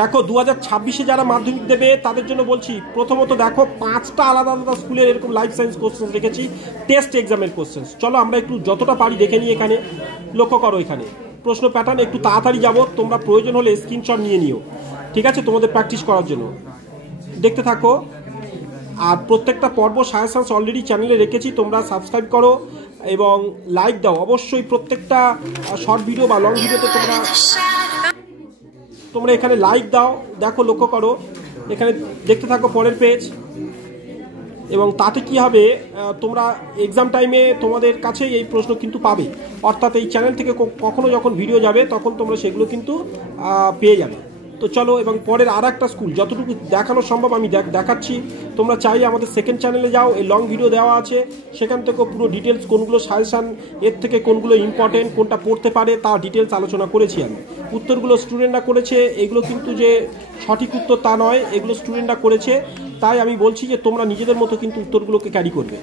দেখো 2026-এ যারা মাধ্যমিক দেবে তাদের জন্য বলছি, প্রথমত দেখো 5টা আলাদা আলাদা স্কুলের এরকম লাইফ সায়েন্স কোশ্চেন রেখেছি, টেস্ট এক্সামের কোশ্চেন। চলো আমরা একটু যতটা পারি দেখে নিই। এখানে লক্ষ্য করো, এখানে প্রশ্ন প্যাটার্ন একটু তাড়াতাড়ি যাবো, তোমরা প্রয়োজন হলে স্ক্রিনশট নিয়ে নিও, ঠিক আছে, তোমাদের প্র্যাকটিস করার জন্য। দেখতে থাকো। আর প্রত্যেকটা পর্ব সাজেশনস অলরেডি চ্যানেলে রেখেছি, তোমরা সাবস্ক্রাইব করো এবং লাইক দাও অবশ্যই। প্রত্যেকটা শর্ট ভিডিও বা লং ভিডিওতে তোমরা এখানে লাইক দাও। দেখো, লক্ষ্য করো, এখানে দেখতে থাকো পরের পেজ। এবং তাতে কি হবে, তোমরা এক্সাম টাইমে তোমাদের কাছে এই প্রশ্ন কিন্তু পাবে, অর্থাৎ এই চ্যানেল থেকে কখনো যখন ভিডিও যাবে তখন তোমরা সেগুলো কিন্তু পেয়ে যাবে। তো চলো, এবং পরের আর একটা স্কুল যতটুকু দেখানো সম্ভব আমি দেখাচ্ছি। তোমরা চাইলে আমাদের সেকেন্ড চ্যানেলে যাও, এই লং ভিডিও দেওয়া আছে, সেখান থেকে পুরো ডিটেলস কোনগুলো সাজেশান, এর থেকে কোনগুলো ইম্পর্টেন্ট, কোনটা পড়তে পারে তা ডিটেলস আলোচনা করেছি আমি। উত্তরগুলো স্টুডেন্টরা করেছে, এগুলো কিন্তু যে সঠিক উত্তর তা নয়, এগুলো স্টুডেন্টরা করেছে। তাই আমি বলছি যে তোমরা নিজেদের মতো কিন্তু উত্তরগুলোকে ক্যারি করবে।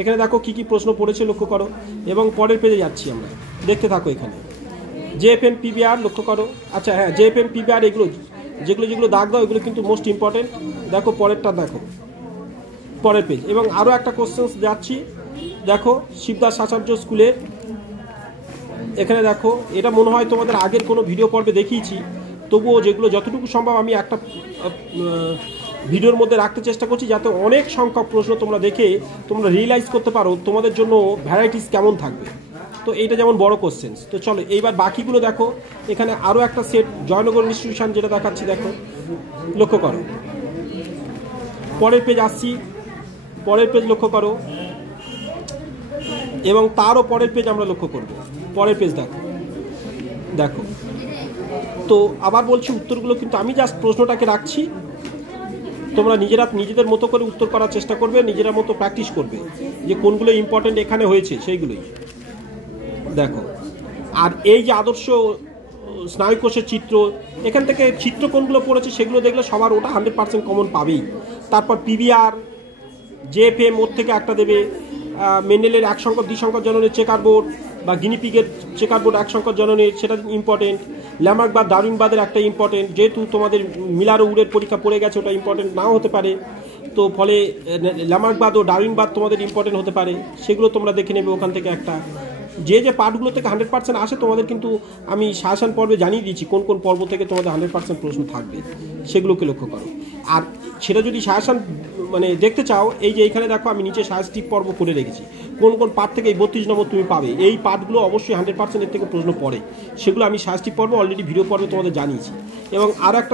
এখানে দেখো কী কী প্রশ্ন পড়েছে লক্ষ্য করো, এবং পরের পেজে যাচ্ছি আমরা, দেখতে থাকো। এখানে জেএফএম পিবিআর লক্ষ্য করো। আচ্ছা হ্যাঁ, জেএফএম পিবিআর এগুলো যেগুলো দাগ দাও এগুলো কিন্তু মোস্ট ইম্পর্টেন্ট। দেখো পরেরটা, দেখো পরের পেজ। এবং আরও একটা কোশ্চেন যাচ্ছি, দেখো শিবদাস আচার্য স্কুলে। এখানে দেখো, এটা মনে হয় তোমাদের আগের কোনো ভিডিও পর্বে দেখিয়েছি, তবুও যেগুলো যতটুকু সম্ভব আমি একটা ভিডিওর মধ্যে রাখতে চেষ্টা করছি, যাতে অনেক সংখ্যক প্রশ্ন তোমরা দেখে তোমরা রিয়েলাইজ করতে পারো তোমাদের জন্য ভ্যারাইটিস কেমন থাকবে। তো এইটা যেমন বড় কোশ্চেন্স। তো চলো এইবার বাকিগুলো দেখো। এখানে আরও একটা সেট জয়নগর ইনস্টিটিউশন যেটা দেখাচ্ছি, দেখো লক্ষ্য করো। পরের পেজ আসছি, পরের পেজ লক্ষ্য করো, এবং তারও পরের পেজ আমরা লক্ষ্য করব। পরের পেজ দেখো, দেখো। তো আবার বলছি, উত্তরগুলো কিন্তু আমি জাস্ট প্রশ্নটাকে রাখছি, তোমরা নিজেদের মতো করে উত্তর করার চেষ্টা করবে, নিজেরা মতো প্র্যাকটিস করবে যে কোনগুলো ইম্পর্টেন্ট এখানে হয়েছে সেইগুলোই দেখো। আর এই যে আদর্শ স্নায়ুকোষের চিত্র, এখান থেকে চিত্র কোনগুলো পড়েছে সেগুলো দেখলে সবার ওটা 100% কমন পাবেই। তারপর পিবিআর, জেএফএম ওর থেকে একটা দেবে, মেন্ডেলের এক সংকট দ্বিসংকট জননের চেকার বোর্ড বা গিনিপিগের চেকার বোর্ড এক সংকট জননের, সেটা ইম্পর্টেন্ট। ল্যামার্কবাদ ডারউইনবাদের একটা ইম্পর্টেন্ট, যেহেতু তোমাদের মিলার ও উডের পরীক্ষা পড়ে গেছে, ওটা ইম্পর্টেন্ট নাও হতে পারে। তো ফলে ল্যামার্কবাদ ও ডারউইনবাদ তোমাদের ইম্পর্টেন্ট হতে পারে, সেগুলো তোমরা দেখে নেবে ওখান থেকে একটা। যে পার্টগুলো থেকে 100% আসে তোমাদের কিন্তু আমি সাজেশন পর্বে জানিয়ে দিয়েছি কোন কোন পর্ব থেকে তোমাদের 100% প্রশ্ন থাকবে, সেগুলোকে লক্ষ্য করো। আর সেটা যদি সাজেশন মানে দেখতে চাও, এই যে এইখানে দেখো আমি নিচে সাজেস্টিভ পর্ব করে রেখেছি, কোন কোন পার্ট থেকে এই 32 নম্বর তুমি পাবে। এই পার্টগুলো অবশ্যই 100% এর থেকে প্রশ্ন পড়ে, সেগুলো আমি সাজেস্টিভ পর্ব অলরেডি ভিডিও পর্বে তোমাদের জানিয়েছি। এবং আর একটা